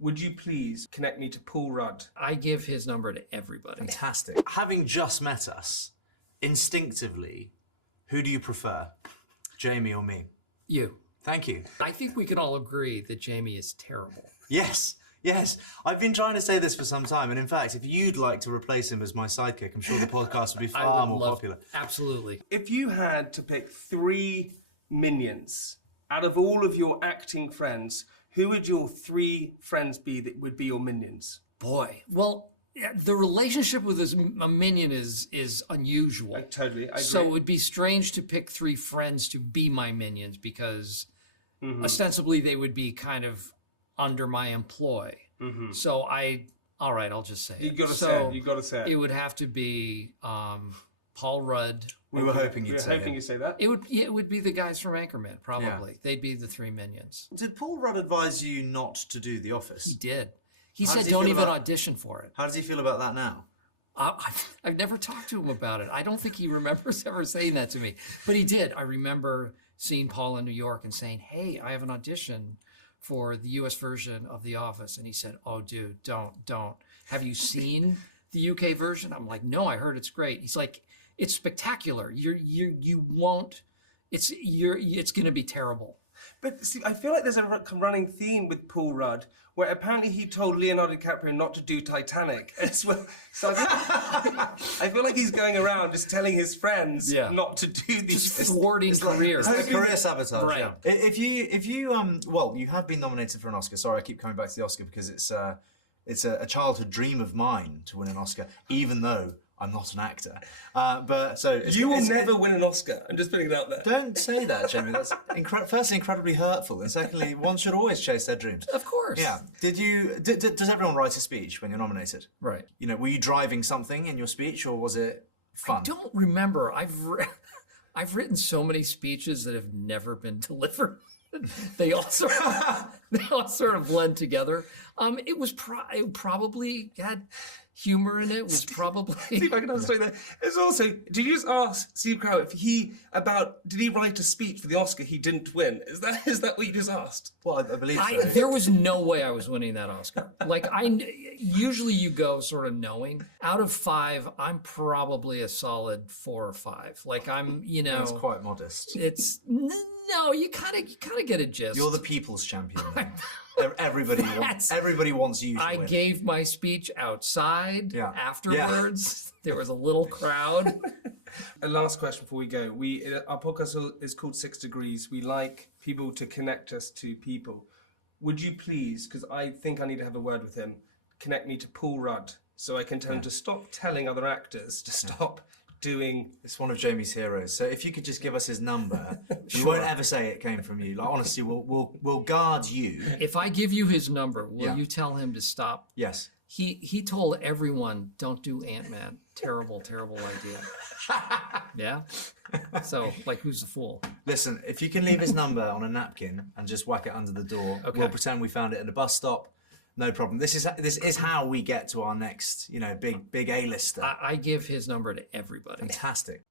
Would you please connect me to Paul Rudd? I give his number to everybody. Fantastic. Having just met us, instinctively, who do you prefer, Jamie or me? You. Thank you. I think we can all agree that Jamie is terrible. Yes. I've been trying to say this for some time, and in fact, if you'd like to replace him as my sidekick, I'm sure the podcast would be far more popular. Absolutely. If you had to pick 3 minions out of all of your acting friends, who would your 3 friends be that would be your minions? Boy, well, the relationship with a minion is unusual. I agree. So it would be strange to pick 3 friends to be my minions because ostensibly they would be kind of under my employ. So all right, I'll just say it. You gotta say it. It would have to be Paul Rudd. We were hoping you'd say that. It would be the guys from Anchorman, probably. Yeah. They'd be the 3 minions. Did Paul Rudd advise you not to do The Office? He did. He said don't even audition for it. How does he feel about that now? I've never talked to him about it. I don't think he remembers ever saying that to me. But he did. I remember seeing Paul in New York and saying, hey, I have an audition for the US version of The Office. And he said, oh, dude, don't. Have you seen the UK version? I'm like, no, I heard it's great. He's like, it's spectacular. You won't, it's going to be terrible. But see, I feel like there's a running theme with Paul Rudd, where apparently he told Leonardo DiCaprio not to do Titanic as well. So I feel like he's going around just telling his friends not to do these. Just thwarting careers. It's career sabotage. Right. Yeah. If you well, you have been nominated for an Oscar. Sorry, I keep coming back to the Oscar because it's a childhood dream of mine to win an Oscar, even though I'm not an actor. But so you will never win an Oscar. I'm just putting it out there. Don't say that, Jamie. That's firstly incredibly hurtful, and secondly, one should always chase their dreams. Of course. Yeah. Does everyone write a speech when you're nominated? Right. You know, were you driving something in your speech, or was it fun? I don't remember. I've written so many speeches that have never been delivered. They all sort of blend together. It was it probably had humor in it. Was probably. See if I can understand that. It's also. Did you just ask Steve Carell if did he write a speech for the Oscar he didn't win? Is that what you just asked? Well, I believe so. There was no way I was winning that Oscar. Like usually you go sort of knowing. Out of 5, I'm probably a solid 4 or 5. Like I'm, That's quite modest. It's. No, you kind of get a gist. You're the people's champion. Everybody wants you to win. I gave my speech outside afterwards. Yeah. There was a little crowd. A last question before we go. Our podcast is called 6 Degrees. We like people to connect us to people. Would you please, because I think I need to have a word with him, connect me to Paul Rudd so I can tell him to stop telling other actors to stop doing. It's one of Jamie's heroes. So if you could just give us his number, we won't ever say it came from you. Like honestly, we'll guard you. If I give you his number, will you tell him to stop? Yes. He told everyone, don't do Ant-Man. Terrible idea. Yeah? So, like, who's the fool? Listen, if you can leave his number on a napkin and just whack it under the door, we'll pretend we found it at a bus stop. No problem. This is how we get to our next, big A-lister. I give his number to everybody. Fantastic.